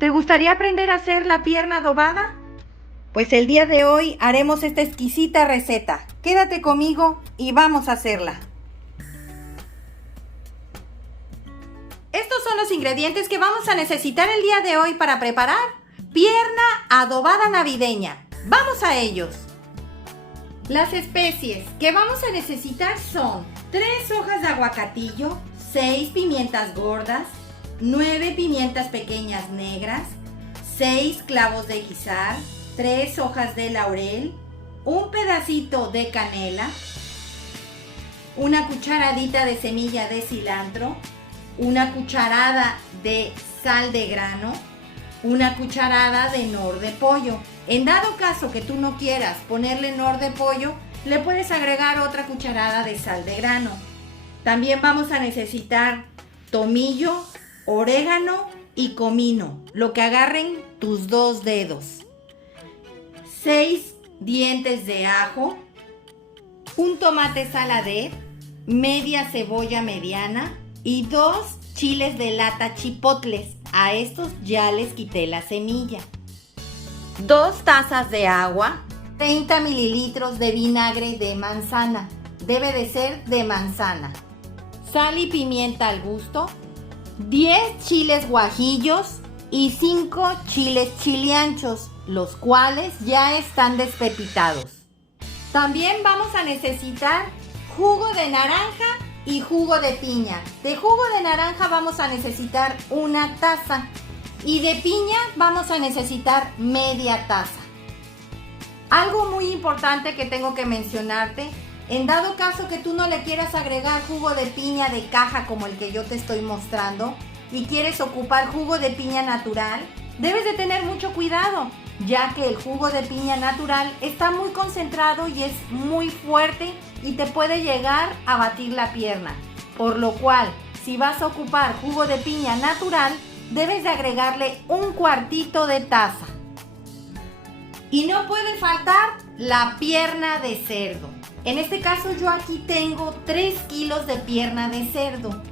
¿Te gustaría aprender a hacer la pierna adobada? Pues el día de hoy haremos esta exquisita receta. Quédate conmigo y vamos a hacerla. Estos son los ingredientes que vamos a necesitar el día de hoy para preparar pierna adobada navideña. ¡Vamos a ellos! Las especies que vamos a necesitar son 3 hojas de aguacatillo, 6 pimientas gordas, 9 pimientas pequeñas negras, 6 clavos de guisar, 3 hojas de laurel, un pedacito de canela, una cucharadita de semilla de cilantro, una cucharada de sal de grano, una cucharada de nor de pollo. En dado caso que tú no quieras ponerle nor de pollo, le puedes agregar otra cucharada de sal de grano. También vamos a necesitar tomillo, orégano y comino, lo que agarren tus 2 dedos. 6 dientes de ajo, un tomate saladet, media cebolla mediana y 2 chiles de lata chipotles. A estos ya les quité la semilla. 2 tazas de agua, 30 mililitros de vinagre de manzana. Debe de ser de manzana. Sal y pimienta al gusto. 10 chiles guajillos y 5 chiles chilianchos, los cuales ya están despepitados. También vamos a necesitar jugo de naranja y jugo de piña. De jugo de naranja vamos a necesitar 1 taza y de piña vamos a necesitar media taza. Algo muy importante que tengo que mencionarte: en dado caso que tú no le quieras agregar jugo de piña de caja como el que yo te estoy mostrando y quieres ocupar jugo de piña natural, debes de tener mucho cuidado, ya que el jugo de piña natural está muy concentrado y es muy fuerte y te puede llegar a batir la pierna. Por lo cual, si vas a ocupar jugo de piña natural, debes de agregarle 1/4 de taza. Y no puede faltar la pierna de cerdo. En este caso yo aquí tengo 3 kilos de pierna de cerdo.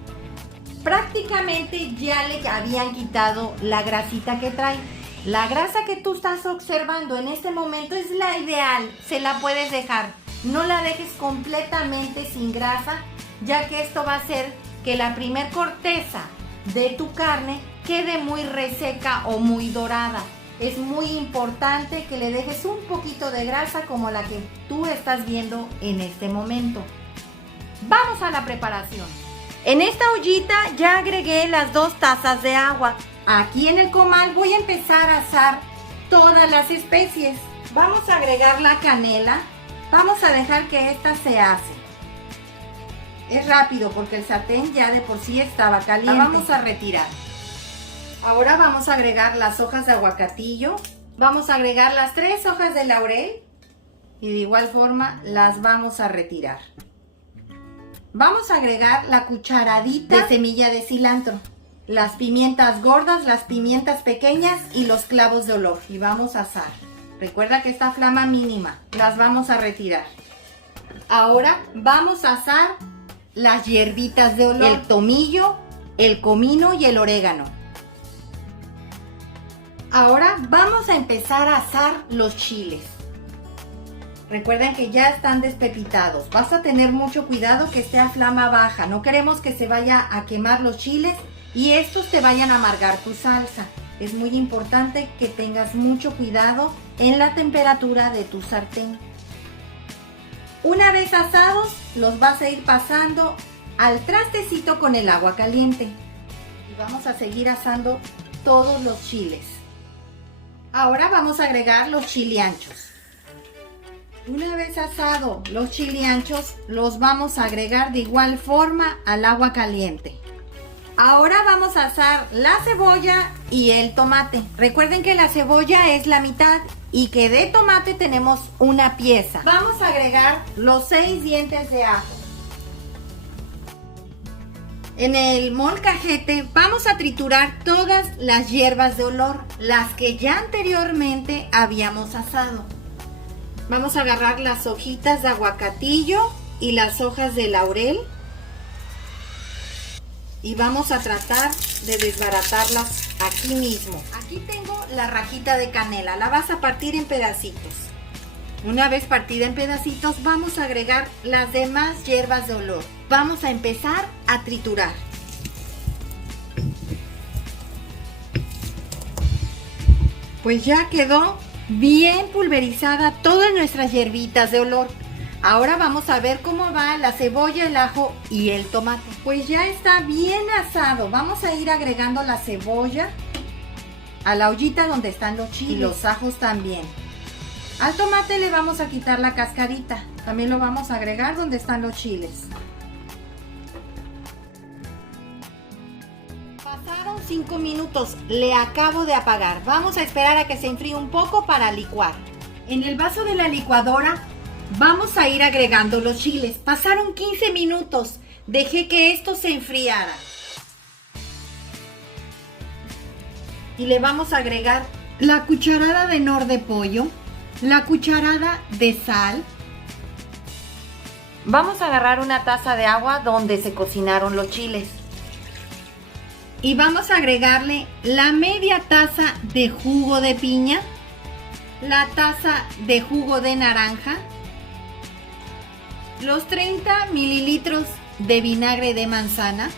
Prácticamente ya le habían quitado la grasita que trae. La grasa que tú estás observando en este momento es la ideal, se la puedes dejar. No la dejes completamente sin grasa, ya que esto va a hacer que la primer corteza de tu carne quede muy reseca o muy dorada. Es muy importante que le dejes un poquito de grasa como la que tú estás viendo en este momento. Vamos a la preparación. En esta ollita ya agregué las 2 tazas de agua. Aquí en el comal voy a empezar a asar todas las especies. Vamos a agregar la canela. Vamos a dejar que esta se ase. Es rápido porque el sartén ya de por sí estaba caliente. La vamos a retirar. Ahora vamos a agregar las hojas de aguacatillo. Vamos a agregar las 3 hojas de laurel. Y de igual forma las vamos a retirar. Vamos a agregar la cucharadita de semilla de cilantro, las pimientas gordas, las pimientas pequeñas y los clavos de olor. Y vamos a asar. Recuerda que esta flama mínima, las vamos a retirar. Ahora vamos a asar las hierbitas de olor, el tomillo, el comino y el orégano. Ahora vamos a empezar a asar los chiles. Recuerden que ya están despepitados. Vas a tener mucho cuidado que esté a flama baja. No queremos que se vaya a quemar los chiles y estos te vayan a amargar tu salsa. Es muy importante que tengas mucho cuidado en la temperatura de tu sartén. Una vez asados, los vas a ir pasando al trastecito con el agua caliente. Y vamos a seguir asando todos los chiles. Ahora vamos a agregar los chilianchos. Una vez asado los chilianchos, los vamos a agregar de igual forma al agua caliente. Ahora vamos a asar la cebolla y el tomate. Recuerden que la cebolla es la mitad y que de tomate tenemos 1 pieza. Vamos a agregar los 6 dientes de ajo. En el molcajete vamos a triturar todas las hierbas de olor, las que ya anteriormente habíamos asado. Vamos a agarrar las hojitas de aguacatillo y las hojas de laurel. y vamos a tratar de desbaratarlas aquí mismo. Aquí tengo la rajita de canela, la vas a partir en pedacitos. Una vez partida en pedacitos, vamos a agregar las demás hierbas de olor. Vamos a empezar a triturar. Pues ya quedó bien pulverizada todas nuestras hierbitas de olor. Ahora vamos a ver cómo va la cebolla, el ajo y el tomate. Pues ya está bien asado. Vamos a ir agregando la cebolla a la ollita donde están los chiles y los ajos también. Al tomate le vamos a quitar la cascarita. También lo vamos a agregar donde están los chiles. Pasaron 5 minutos. Le acabo de apagar. Vamos a esperar a que se enfríe un poco para licuar. En el vaso de la licuadora vamos a ir agregando los chiles. Pasaron 15 minutos. Dejé que esto se enfriara. Y le vamos a agregar la cucharada de nor de pollo, la cucharada de sal. Vamos a agarrar una taza de agua donde se cocinaron los chiles. Y vamos a agregarle la media taza de jugo de piña, la taza de jugo de naranja, los 30 mililitros de vinagre de manzana.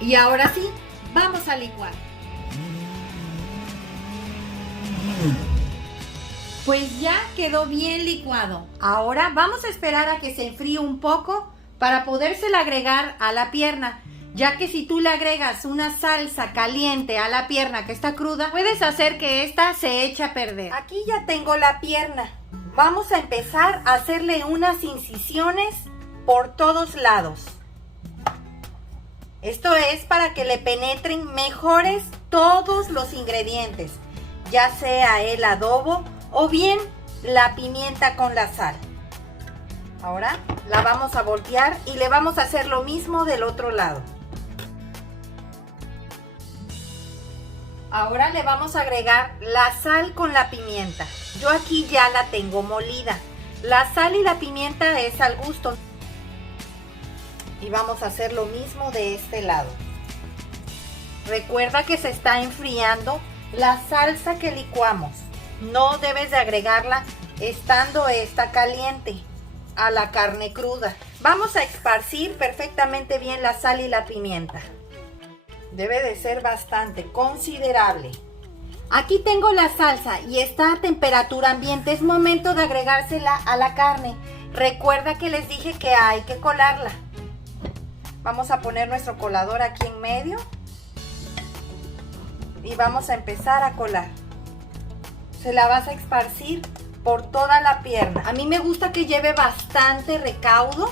Y ahora sí, vamos a licuar. Pues ya quedó bien licuado. Ahora vamos a esperar a que se enfríe un poco para podérsela agregar a la pierna, ya que si tú le agregas una salsa caliente a la pierna que está cruda, puedes hacer que esta se eche a perder. Aquí ya tengo la pierna. Vamos a empezar a hacerle unas incisiones por todos lados. Esto es para que le penetren mejores todos los ingredientes, ya sea el adobo o bien la pimienta con la sal. Ahora la vamos a voltear y le vamos a hacer lo mismo del otro lado. Ahora le vamos a agregar la sal con la pimienta. Yo aquí ya la tengo molida. La sal y la pimienta es al gusto. Y vamos a hacer lo mismo de este lado. Recuerda que se está enfriando la salsa que licuamos. No debes de agregarla estando esta caliente a la carne cruda. Vamos a esparcir perfectamente bien la sal y la pimienta. Debe de ser bastante considerable. Aquí tengo la salsa y está a temperatura ambiente. Es momento de agregársela a la carne. Recuerda que les dije que hay que colarla. Vamos a poner nuestro colador aquí en medio y vamos a empezar a colar. Se la vas a esparcir por toda la pierna. A mí me gusta que lleve bastante recaudo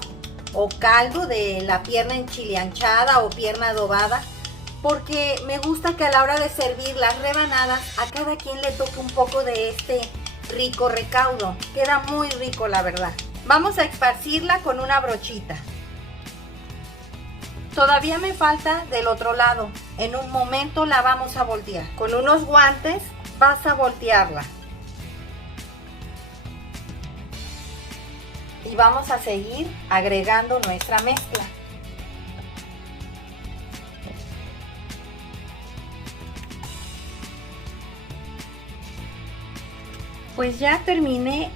o caldo de la pierna enchileanchada o pierna adobada, porque me gusta que a la hora de servir las rebanadas a cada quien le toque un poco de este rico recaudo. Queda muy rico, la verdad. Vamos a esparcirla con una brochita. Todavía me falta del otro lado. En un momento la vamos a voltear. Con unos guantes vas a voltearla. Y vamos a seguir agregando nuestra mezcla. Pues ya terminé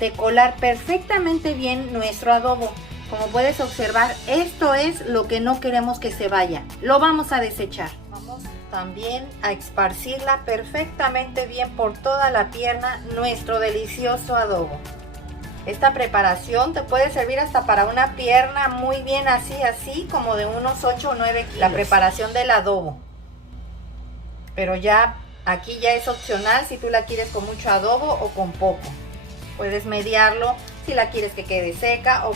de colar perfectamente bien nuestro adobo. Como puedes observar, esto es lo que no queremos que se vaya. Lo vamos a desechar. Vamos también a esparcirla perfectamente bien por toda la pierna, nuestro delicioso adobo. Esta preparación te puede servir hasta para una pierna muy bien así como de unos 8 o 9 kilos. La preparación del adobo. Pero ya aquí ya es opcional si tú la quieres con mucho adobo o con poco. Puedes mediarlo si la quieres que quede seca o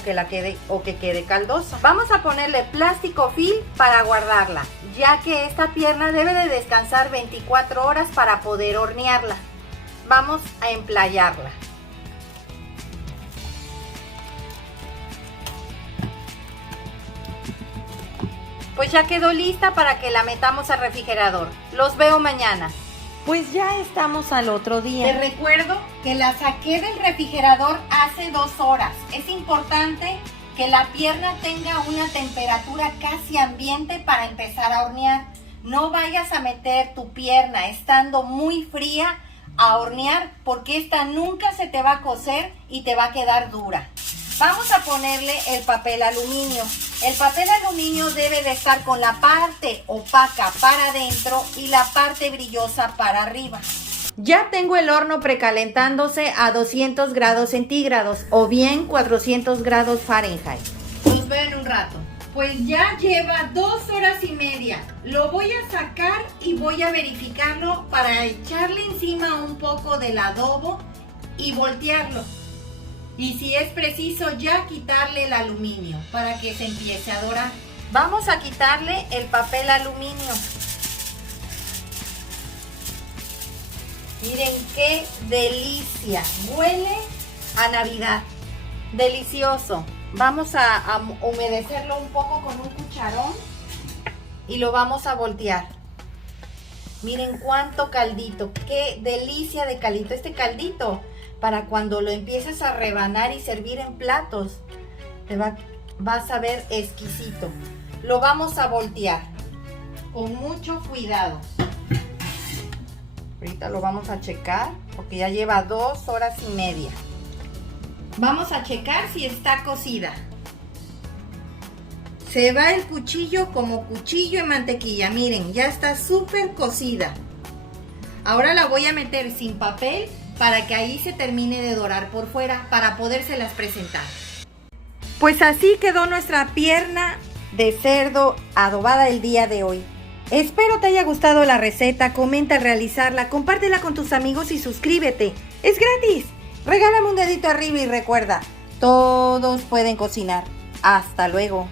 que quede caldosa. Vamos a ponerle plástico film para guardarla, ya que esta pierna debe de descansar 24 horas para poder hornearla. Vamos a emplayarla. Pues ya quedó lista para que la metamos al refrigerador. Los veo mañana. Pues ya estamos al otro día. Te recuerdo que la saqué del refrigerador hace 2 horas. Es importante Que la pierna tenga una temperatura casi ambiente para empezar a hornear. No vayas a meter tu pierna estando muy fría a hornear porque esta nunca se te va a cocer y te va a quedar dura. Vamos a ponerle el papel aluminio. El papel aluminio debe de estar con la parte opaca para adentro y la parte brillosa para arriba. Ya tengo el horno precalentándose a 200 grados centígrados o bien 400 grados Fahrenheit. Los veo en un rato. Pues ya lleva 2 horas y media. Lo voy a sacar y voy a verificarlo para echarle encima un poco del adobo y voltearlo. Y si es preciso ya quitarle el aluminio para que se empiece a dorar. Vamos a quitarle el papel aluminio. Miren qué delicia, huele a Navidad, delicioso. Vamos a humedecerlo un poco con un cucharón y lo vamos a voltear. Miren cuánto caldito, qué delicia de caldito. Este caldito, para cuando lo empieces a rebanar y servir en platos, vas a ver exquisito. Lo vamos a voltear con mucho cuidado. Ahorita lo vamos a checar porque ya lleva 2 horas y media. Vamos a checar si está cocida. Se va el cuchillo como cuchillo en mantequilla. Miren, ya está súper cocida. Ahora la voy a meter sin papel para que ahí se termine de dorar por fuera para podérselas presentar. Pues así quedó nuestra pierna de cerdo adobada el día de hoy. Espero te haya gustado la receta, comenta al realizarla, compártela con tus amigos y suscríbete. ¡Es gratis! Regálame un dedito arriba y recuerda, todos pueden cocinar. ¡Hasta luego!